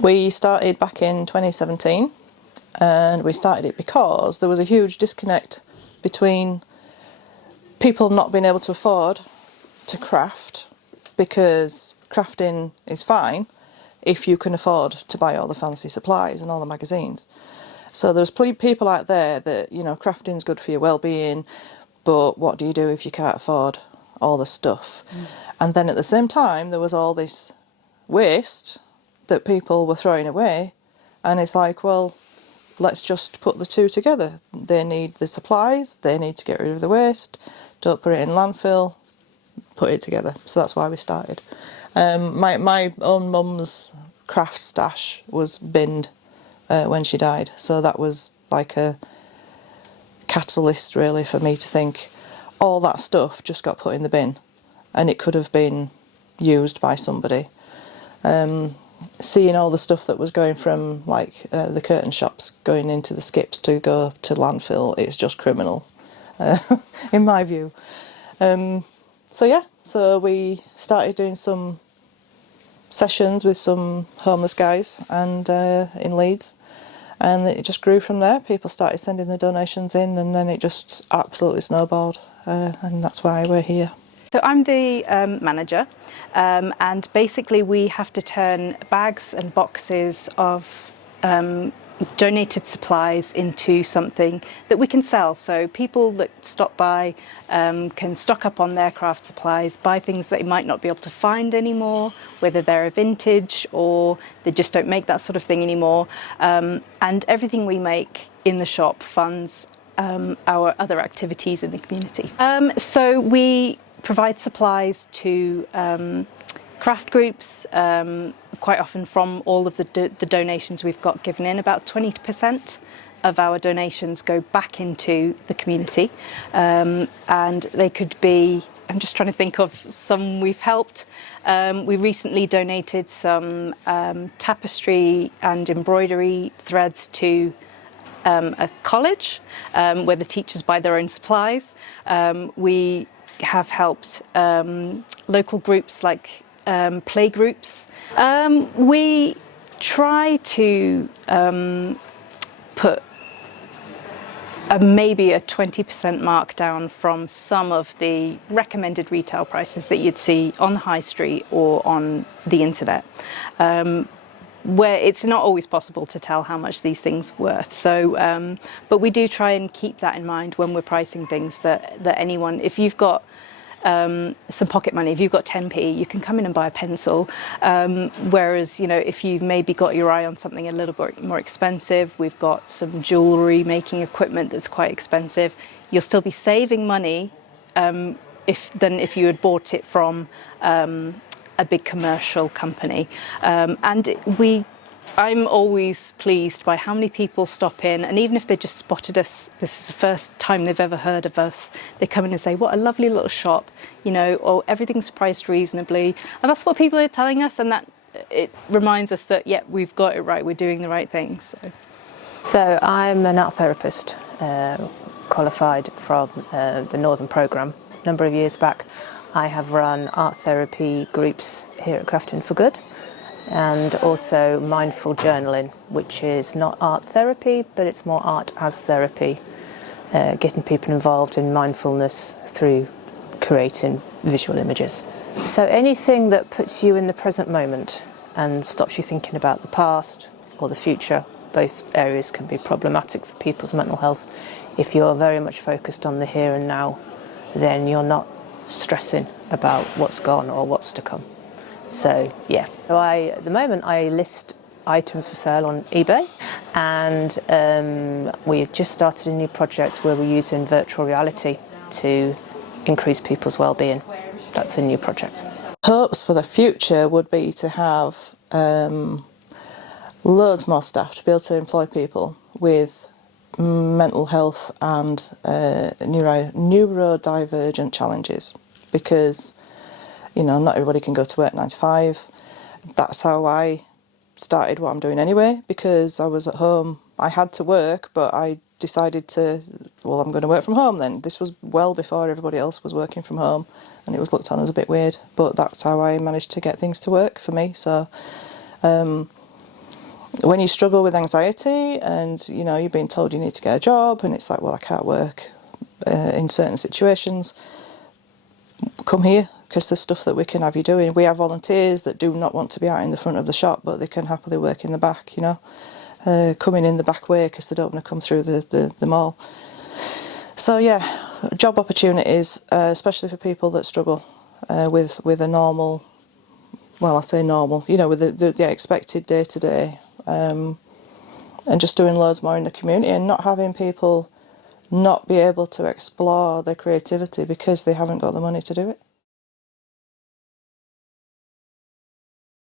We started back in 2017, and we started it because there was a huge disconnect between people not being able to afford to craft, because crafting is fine if you can afford to buy all the fancy supplies and all the magazines. So there's people out there that, you know, crafting's good for your well-being, but what do you do if you can't afford all the stuff? And then at the same time there was all this waste that people were throwing away, and it's like, well, let's just put the two together. They need the supplies, they need to get rid of the waste, don't put it in landfill, put it together. So that's why we started. My own mum's craft stash was binned when she died, so that was like a catalyst really for me to think all that stuff just got put in the bin and it could have been used by somebody. Seeing all the stuff that was going from like the curtain shops going into the skips to go to landfill, it's just criminal in my view. So we started doing some sessions with some homeless guys and in Leeds, and it just grew from there. People started sending the donations in, and then it just absolutely snowballed, and that's why we're here. So I'm the manager, and basically we have to turn bags and boxes of donated supplies into something that we can sell. So people that stop by can stock up on their craft supplies, buy things that they might not be able to find anymore, whether they're a vintage or they just don't make that sort of thing anymore. And everything we make in the shop funds our other activities in the community. So we provide supplies to craft groups, quite often from all of the donations we've got given in. About 20% of our donations go back into the community, and they could be, I'm just trying to think of some we've helped. We recently donated some tapestry and embroidery threads to a college where the teachers buy their own supplies. We have helped local groups like play groups. We try to put maybe a 20% markdown from some of the recommended retail prices that you'd see on the high street or on the internet, where it's not always possible to tell how much these things are worth. So, but we do try and keep that in mind when we're pricing things, that anyone, if you've got some pocket money, if you've got 10p, you can come in and buy a pencil. Whereas, you know, if you've maybe got your eye on something a little bit more expensive, we've got some jewellery making equipment that's quite expensive, you'll still be saving money than if you had bought it from a big commercial company. I'm always pleased by how many people stop in, and even if they just spotted us, this is the first time they've ever heard of us, they come in and say, what a lovely little shop, you know, or everything's priced reasonably. And that's what people are telling us, and that it reminds us that, yeah, we've got it right, we're doing the right things. So I'm an art therapist, qualified from the Northern Programme. A number of years back, I have run art therapy groups here at Crafting4Good, and also mindful journaling, which is not art therapy, but it's more art as therapy, getting people involved in mindfulness through creating visual images. So anything that puts you in the present moment and stops you thinking about the past or the future, both areas can be problematic for people's mental health. If you're very much focused on the here and now, then you're not stressing about what's gone or what's to come. So yeah, so at the moment I list items for sale on eBay, and we've just started a new project where we're using virtual reality to increase people's well-being. That's a new project. Hopes for the future would be to have loads more staff to be able to employ people with mental health and neurodivergent challenges, because, you know, not everybody can go to work 9 to 5. That's how I started what I'm doing anyway, because I was at home. I had to work, but I decided to, well, I'm going to work from home then. This was well before everybody else was working from home, and it was looked on as a bit weird, but that's how I managed to get things to work for me. So when you struggle with anxiety and you're being told you need to get a job and it's like, well, I can't work in certain situations, come here, because there's stuff that we can have you doing. We have volunteers that do not want to be out in the front of the shop, but they can happily work in the back, coming in the back way because they don't want to come through the mall. So yeah, job opportunities, especially for people that struggle with a normal, well, I say normal, with the expected day-to-day, and just doing loads more in the community and not having people not be able to explore their creativity because they haven't got the money to do it.